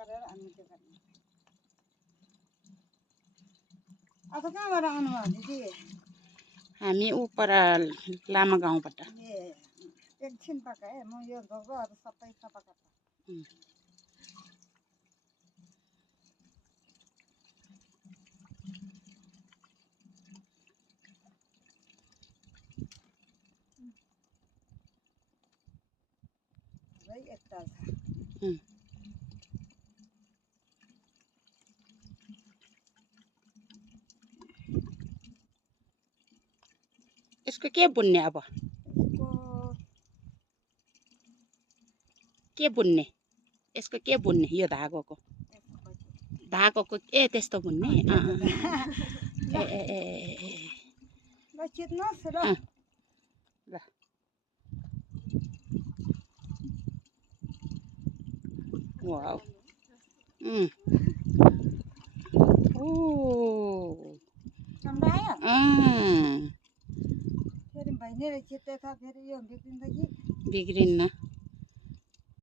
गरेर अनि त्यो गर्ने अब कहाँबाट आउनुभयो दिदी हामी उपर लामा गाउँबाट ए एकछिन पकाएँ म यो गोगोहरू सबै सफा गर्छु एकताल छ यसको के बुन्ने अब के बुन्ने यसको के बुन्ने यो धागोको ए त्यस्तो बुन्ने ए ए ए ल चित्नुहोस् ल ल वाउ सम्झायो फेरि भैनीले चित्दै छ फेरि यो बिग्रिन्छ कि बिग्रिन्न